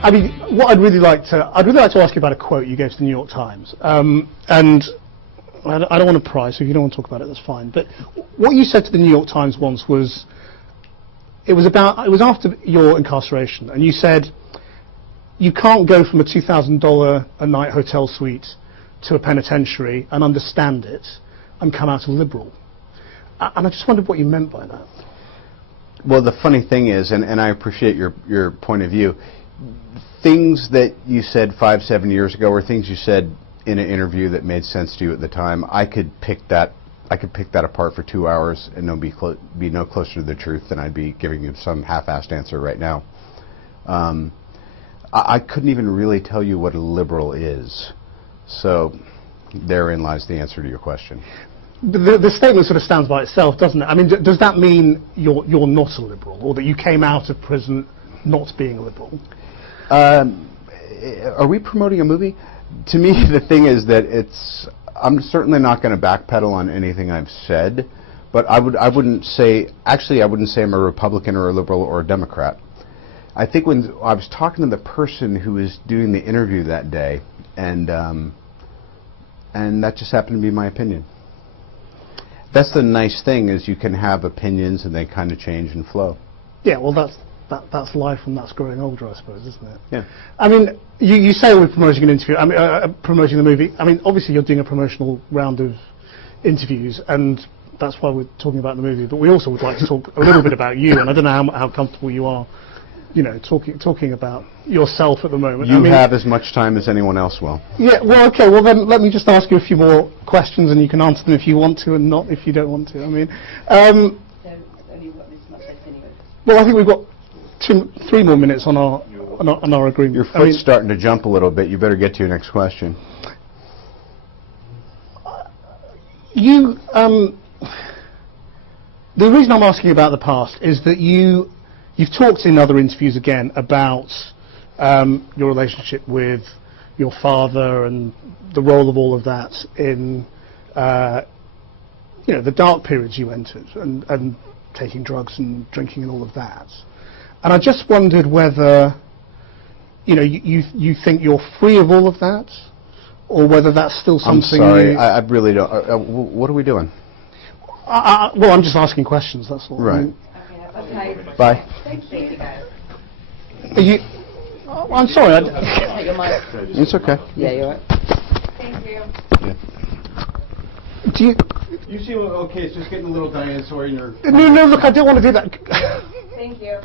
I mean, what I'd really like to ask you about a quote you gave to the New York Times, and I don't want to pry, so if you don't want to talk about it, that's fine. But what you said to the New York Times once was, it was after your incarceration, and you said, you can't go from a $2,000 a night hotel suite to a penitentiary and understand it and come out a liberal. And I just wondered what you meant by that. Well, the funny thing is, and I appreciate your point of view, things that you said 5-7 years ago, or things you said in an interview that made sense to you at the time, I could pick that apart for 2 hours and be no closer to the truth than I'd be giving you some half-assed answer right now. I couldn't even really tell you what a liberal is. So therein lies the answer to your question. The statement sort of stands by itself, doesn't it? I mean, does that mean you're not a liberal, or that you came out of prison not being a liberal? Are we promoting a movie? To me, the thing is that I'm certainly not going to backpedal on anything I've said, but I wouldn't say I'm a Republican or a liberal or a Democrat. I think when I was talking to the person who was doing the interview that day, and that just happened to be my opinion. That's the nice thing, is you can have opinions and they kind of change and flow. Yeah, well, that's life, and that's growing older, I suppose, isn't it? Yeah. I mean, you say we're promoting an interview. I mean, promoting the movie. I mean, obviously you're doing a promotional round of interviews, and that's why we're talking about the movie. But we also would like to talk a little bit about you, and I don't know how comfortable you are, you know, talking about yourself at the moment. You have as much time as anyone else will. Yeah, well, okay, well then let me just ask you a few more questions, and you can answer them if you want to, and not if you don't want to. I mean, only got this much left anyway. Well, I think we've got 3 more minutes on our agreement. Your foot's starting to jump a little bit. You better get to your next question. The reason I'm asking about the past is that you've talked in other interviews again about your relationship with your father and the role of all of that in the dark periods you entered, and taking drugs and drinking and all of that. And I just wondered whether you think you're free of all of that, or whether that's still something. I'm sorry, I really don't. What are we doing? Well, I'm just asking questions, that's all. Right. Okay. Bye. Thank you. Are you? Oh, I'm sorry. It's okay. Yeah, you're right. Thank you. Yeah. Do you? You seem okay. It's just getting a little dinosaur in your. No, look, I don't want to do that. Thank you.